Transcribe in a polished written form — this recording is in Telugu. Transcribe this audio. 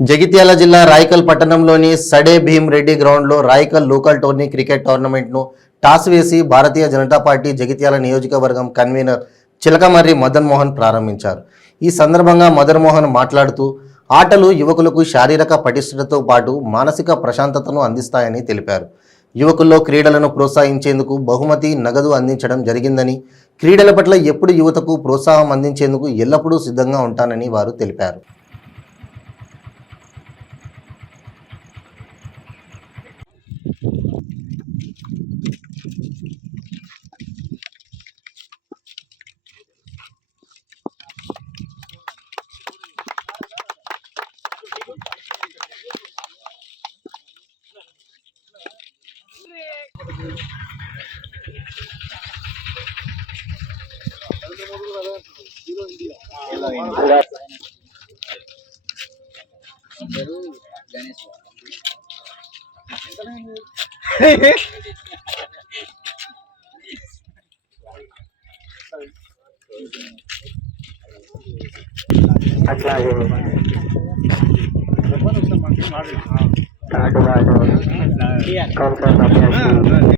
జగిత్యాల జిల్లా రాయకల్ పట్టణంలోని సడే భీమ్ రెడ్డి గ్రౌండ్లో రాయకల్ లోకల్ టోర్నీ క్రికెట్ టోర్నమెంట్ను టాస్ వేసి భారతీయ జనతా పార్టీ జగిత్యాల నియోజకవర్గం కన్వీనర్ చిలకమర్రి మదన్ మోహన్ ప్రారంభించారు. ఈ సందర్భంగా మదన్ మోహన్ మాట్లాడుతూ ఆటలు యువకులకు శారీరక పటిష్టతతో పాటు మానసిక ప్రశాంతతను అందిస్తాయని తెలిపారు. యువకుల్లో క్రీడలను ప్రోత్సహించేందుకు బహుమతి నగదు అందించడం జరిగిందని, క్రీడల పట్ల ఎప్పుడు యువతకు ప్రోత్సాహం అందించేందుకు ఎల్లప్పుడూ సిద్ధంగా ఉంటానని వారు తెలిపారు. అట్లాగే కార్డు